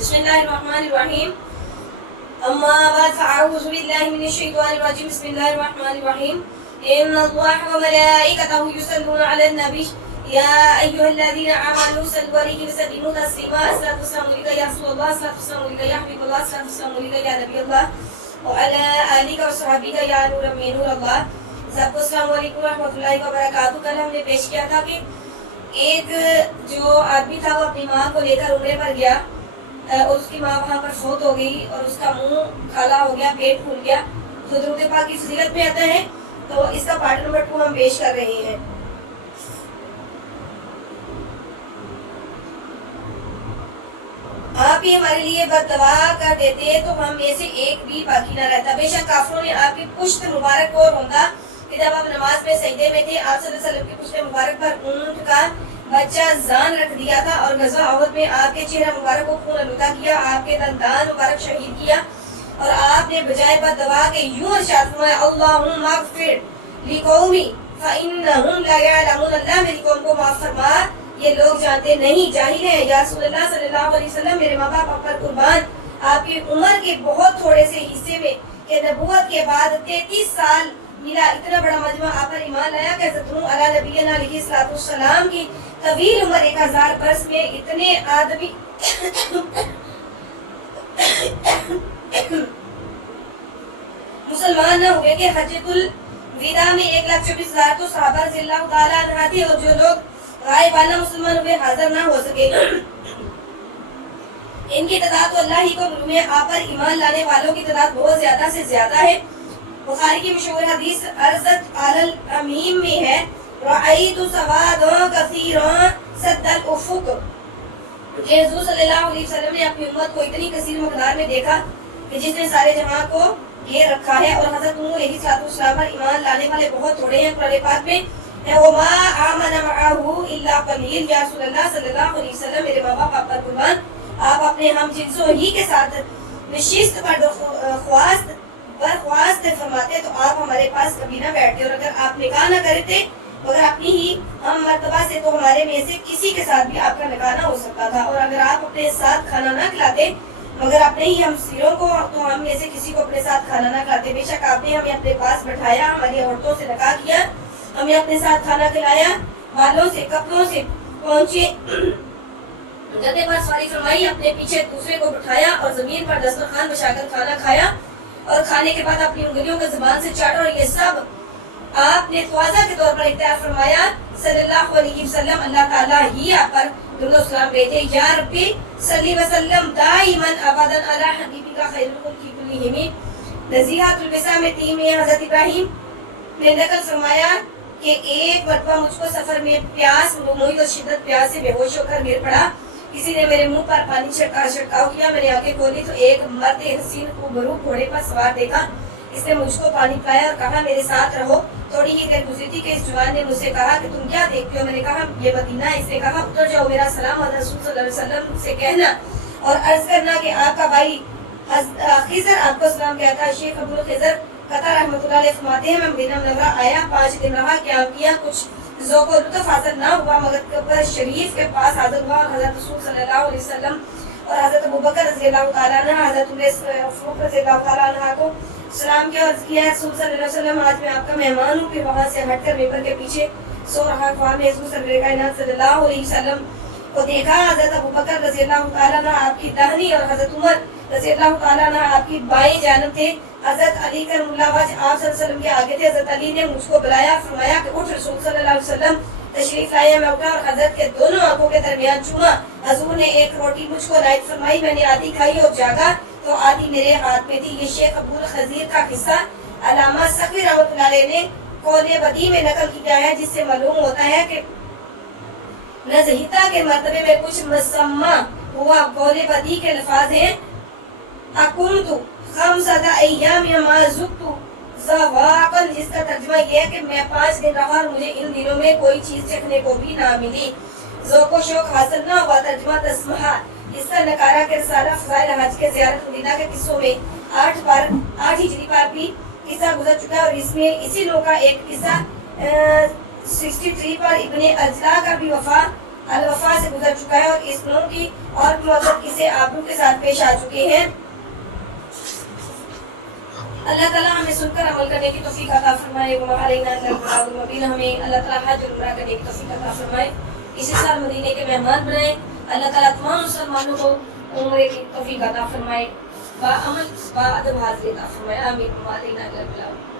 بسم اللہ الرحمن الرحیم اما بعد فاعوذ باللہ من الشیطان الرجیم بسم اللہ الرحمن الرحیم ان اللہ وملائکتہ یصلون علی النبی یا ایھا الذین آمنوا صلوا علیہ وسلموا تسلیما الصلاۃ والسلام علیک یا رسول اللہ الصلاۃ والسلام علیک یا حبیب اللہ الصلاۃ والسلام علیک یا نبی اللہ وعلی آلک وصحبہ یا نور من نور اللہ. سب کو السلام علیکم ورحمۃ اللہ وبرکاتہ. کل ہم نے پیش کیا تھا کہ ایک جو آدمی تھا وہ اپنی ماں کو لے کر عمرے پر گیا اور اس کی ماں وہاں پر فوت ہو گئی اور اس کا منہ کالا ہو گیا, پیٹ پھول گیا. تو درود پاک کی فضیلت میں آتا ہے, تو اس کا پارٹ نمبر 2 ہم پیش کر رہے ہیں. آپ ہی ہمارے لیے بد دعا کر دیتے تو ہم میں سے ایک بھی باقی نہ رہتا. بے شک کافروں نے آپ کی پشت مبارک کو روندا کہ جب آپ نماز میں سجدے میں تھے, آپ صلی اللہ علیہ وسلم کی پشت مبارک پر اونٹ کا بچہ زان رکھ دیا تھا اور غزوہ احد میں آپ کے چہرہ مبارک کو خون آلودہ کیا, آپ کے دندان مبارک شہید کیا, اور آپ نے بجائے بد دعا کے یوں ارشاد فرمایا اللہم اغفر لقومی فانہم لا یعلمون. اللہ میری قوم کو معاف فرما, یہ لوگ جانتے نہیں, جاہل ہیں. یا رسول اللہ صلی اللہ علیہ وسلم میرے ماں باپ آپ پر قربان, آپ کی عمر کے بہت تھوڑے سے حصے میں کہ نبوت کے بعد 33 سال ملا, اتنا بڑا مجمع آپ پر ایمان لایا کہ حضرت نوح علیہ نبینا علیہ السلام کی طویل عمر 1000 برس میں اتنے آدمی مسلمان نہ ہوئے کہ حجۃ الوداع میں 1,24,000 تو صحابہ رضی اللہ تعالیٰ عنہ تھے, اور جو لوگ غائبانہ مسلمان ہوئے حاضر نہ ہو سکے ان کی تعداد تو اللہ ہی کو معلوم ہے. آپ پر ایمان لانے والوں کی تعداد بہت زیادہ سے زیادہ ہے. بخاری کی مشہور حدیث عرضت علی الامیم میں ہے رأیت سواداں کثیراں سد الافق, کہ حضور صلی اللہ علیہ وسلم نے اپنی امت کو اتنی کثیر مقدار میں دیکھا کہ جس نے سارے جہاں کو گھیر رکھا ہے. اور حضرت نوح علیہ السلام پر ایمان لانے والے بہت تھوڑے ہیں. قرآن پاک میں وما آمن معه الا قلیل. یا رسول اللہ صلی اللہ علیہ وسلم میرے ماں باپ آپ پر قربان, آپ اپنے ہم جنسوں ہی کے ساتھ نشست پر برخواست فرماتے تو آپ ہمارے پاس کبھی نہ بیٹھتے, اور اگر آپ نکاح نہ کرتے مگر اپنی ہی ہم مرتبہ سے تو ہمارے میں سے کسی کے ساتھ بھی آپ کا نکاح نہ ہو سکتا تھا. اور اگر آپ اپنے ساتھ کھانا نہ کھلاتے مگر اپنے ہی ہم سیروں کو تو ہم میں سے کسی کو اپنے ساتھ کھانا نہ کھلاتے. بے شک آپ نے ہمیں اپنے پاس بٹھایا, ہماری عورتوں سے نکاح کیا, ہمیں اپنے ساتھ کھانا کھلایا, بالوں سے کپڑوں سے پہنچے, گدھے پر سواری فرمائی, اپنے پیچھے دوسرے کو بٹھایا اور زمین پر دسترخوان بچھا کر کھانا کھایا, اور کھانے کے بعد اپنی انگلیوں کو زبان سے چاٹا. اور یہ سب آپ نے توازہ کے طور پر اختیار فرمایا صلی اللہ علیہ وسلم. اللہ تعالیٰ ہی آپ پر درود و سلام بھیجے. یا ربی صلی وسلم دائما ابدا علی حبیبک خیر الخلق کلہم. نزیحۃ البسامتی میں حضرت ابراہیم نے نقل فرمایا کہ ایک مرتبہ مجھ کو سفر میں پیاس ہوئی تو شدت پیاس سے بے ہوش ہو کر گر پڑا. کسی نے میرے منہ پر پانی چھڑکاؤ کیا, میں نے آنکھیں کھولی تو ایک مرد حسین کو بھرو گھوڑے پر سوار دیکھا. اس نے مجھ کو پانی پلایا اور کہا میرے ساتھ رہو. تھوڑی ہی دیر گزری تھی کہ اس جوان نے مجھ سے کہا کہ تم کیا دیکھتے ہو. میں نے کہا یہ مدینہ. اس نے کہا اتر جاؤ, میرا سلام حضرت رسول صلی اللہ علیہ وسلم سے کہنا اور عرض کرنا کہ آپ کا بھائی خضر آپ کو سلام کہتا ہے. شیخ ابو الخضر قطع رحمۃ اللہ علیہ فرماتے ہیں میں مدینہ منورہ آیا, 5 دن رہا, قیام کیا, کچھ ذوق و لطف حاصل نہ ہوا مگر قبر شریف کے پاس حاضر ہوا, اور حضرت رسول صلی اللہ علیہ وسلم اور حضرت ابوبکر رضی اللہ تعالیٰ عنہ, حضرت عمر رضی اللہ تعالیٰ عنہ کو سلام کیا, عرض کیا رسول صلی اللہ علیہ وسلم آج میں آپ کا مہمان ہوں. پھر وہاں سے ہٹ کر ممبر کے پیچھے سو رہا خواب میں حضور صلی اللہ علیہ وسلم کو دیکھا. حضرت ابوبکر رضی اللہ تعالیٰ عنہ آپ کی داہنی اور حضرت عمر رضی اللہ تعالیٰ عنہ آپ کی بائیں جانب تھے. حضرت علی کرم اللہ وجہ آپ صلی اللہ علیہ وسلم کے آگے تھے. حضرت علی نے مجھ کو بلایا, فرمایا کہ اٹھ. رسول صلی اللہ علیہ وسلم تشریف لائے, میں اٹھا اور حضرت کے دونوں آنکھوں کے درمیان چوما. حضور نے ایک روٹی مجھ کو عنایت فرمائی, میں نے آدھی کھائی اور جاگا تو آدھی میرے ہاتھ میں تھی. یہ شیخ ابو الخضیر کا قصہ علامہ سخوی رحمۃ اللہ علیہ نے قول بدیع میں نقل کیا ہے, جس سے معلوم ہوتا ہے کہ نزہیتا کے مرتبے میں کچھ مسمہ ہوا. قول بدیع کے الفاظ ہیں اکنت خمسۃ ایام ما ذقت ذواقا, جس کا ترجمہ یہ ہے کہ میں 5 دن رہا اور مجھے ان دنوں میں کوئی چیز چکھنے کو بھی نہ ملی, ذوق و شوق حاصل نہ ہوا. ترجمہ تسمہ اس کا نکارہ کے رسالہ فضائل حج کے زیارت مدینہ کے قصوں میں 8 ہجری پر بھی قصہ گزر چکا ہے, اور اس میں اسی لوگ کا ایک قصہ 63 پر ابن اجلا کا بھی وفا الوفا سے گزر چکا ہے اور اس نوع کی اور محبت کسی آبرو کے ساتھ پیش آ چکے ہیں۔ اللہ تعالیٰ ہمیں سن کر عمل کرنے کی توفیق عطا فرمائے۔ وعلینا البلاغ المبین، ہمیں اللہ تعالیٰ حج اور عمرہ کرنے کی توفیق عطا فرمائے، اسی سال مدینے کے مہمان بنائے۔ اللہ تعالیٰ تمام مسلمانوں کو عمرے کی توفیق عطا فرمائے، با عمل با ادب حاضری عطا فرمائے، آمین۔ وعلینا البلاغ۔